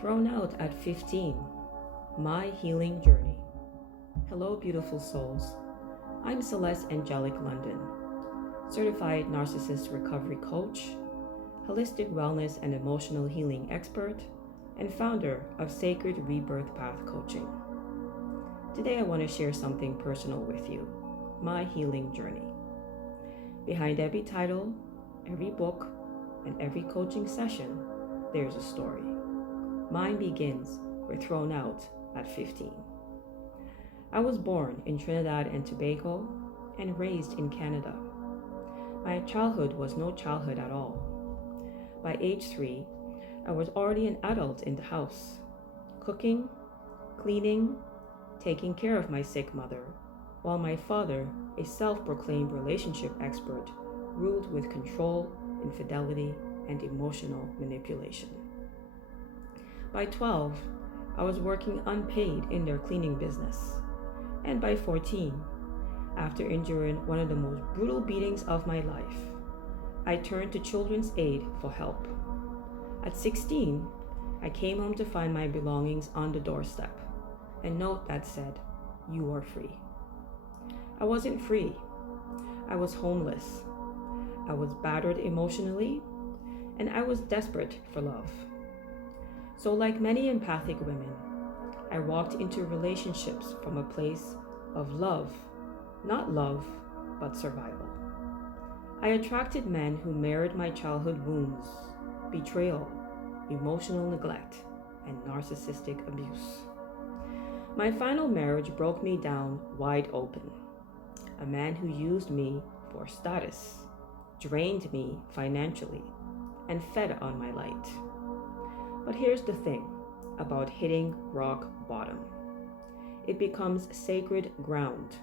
Thrown out at 15, my healing journey. Hello, beautiful souls. I'm Celeste Angelic London, certified narcissist recovery coach, holistic wellness and emotional healing expert, and founder of Sacred Rebirth Path Coaching. Today I want to share something personal with you, my healing journey. Behind every title, every book, and every coaching session, there's a story. Mine begins with thrown out at 15. I was born in Trinidad and Tobago and raised in Canada. My childhood was no childhood at all. By age 3, I was already an adult in the house, cooking, cleaning, taking care of my sick mother, while my father, a self-proclaimed relationship expert, ruled with control, infidelity, and emotional manipulation. By 12, I was working unpaid in their cleaning business. And by 14, after enduring one of the most brutal beatings of my life, I turned to Children's Aid for help. At 16, I came home to find my belongings on the doorstep, a note that said, "You are free." I wasn't free. I was homeless. I was battered emotionally, and I was desperate for love. So like many empathic women, I walked into relationships from a place of love, not love, but survival. I attracted men who mirrored my childhood wounds, betrayal, emotional neglect, and narcissistic abuse. My final marriage broke me down wide open. A man who used me for status, drained me financially, and fed on my light. But here's the thing about hitting rock bottom. It becomes sacred ground.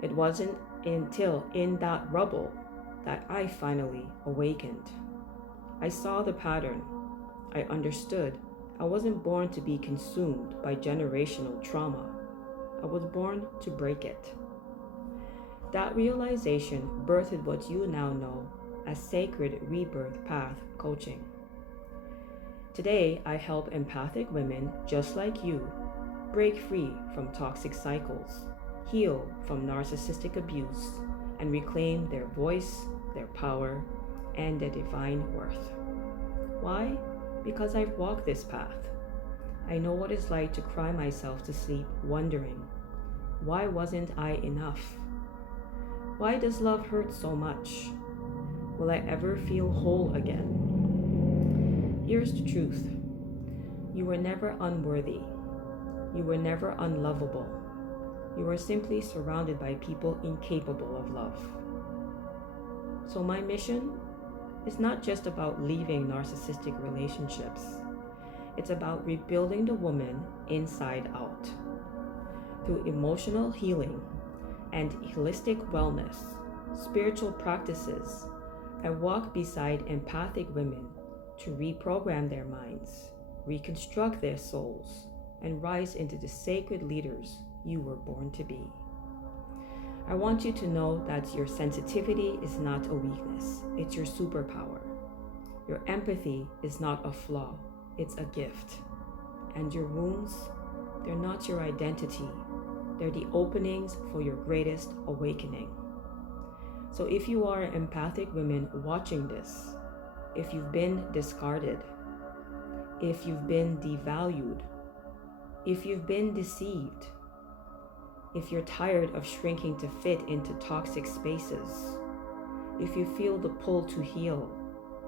It wasn't until in that rubble that I finally awakened. I saw the pattern. I understood I wasn't born to be consumed by generational trauma. I was born to break it. That realization birthed what you now know as Sacred Rebirth Path Coaching. Today, I help empathic women just like you break free from toxic cycles, heal from narcissistic abuse, and reclaim their voice, their power, and their divine worth. Why? Because I've walked this path. I know what it's like to cry myself to sleep wondering, why wasn't I enough? Why does love hurt so much? Will I ever feel whole again? Here's the truth. You were never unworthy. You were never unlovable. You were simply surrounded by people incapable of love. So my mission is not just about leaving narcissistic relationships. It's about rebuilding the woman inside out. Through emotional healing and holistic wellness, spiritual practices, I walk beside empathic women to reprogram their minds, reconstruct their souls, and rise into the sacred leaders you were born to be. I want you to know that your sensitivity is not a weakness, it's your superpower. Your empathy is not a flaw, it's a gift. And your wounds, they're not your identity, they're the openings for your greatest awakening. So if you are empathic women watching this, if you've been discarded, if you've been devalued, if you've been deceived, if you're tired of shrinking to fit into toxic spaces, if you feel the pull to heal,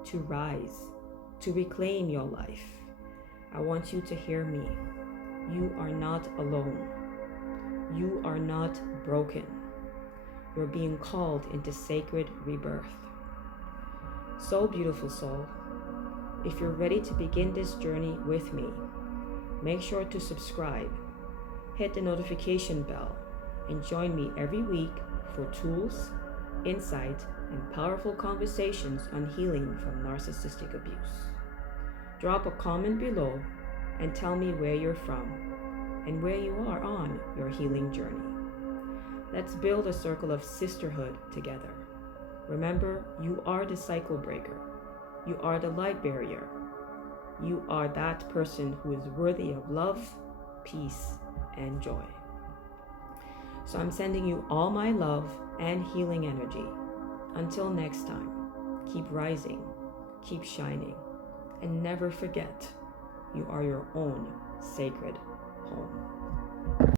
to rise, to reclaim your life, I want you to hear me. You are not alone. You are not broken. You're being called into sacred rebirth. So beautiful soul, if you're ready to begin this journey with me, make sure to subscribe, hit the notification bell, and join me every week for tools, insight, and powerful conversations on healing from narcissistic abuse. Drop a comment below and tell me where you're from and where you are on your healing journey. Let's build a circle of sisterhood together. Remember, you are the cycle breaker. You are the light barrier. You are that person who is worthy of love, peace, and joy. So I'm sending you all my love and healing energy. Until next time, keep rising, keep shining, and never forget, you are your own sacred home.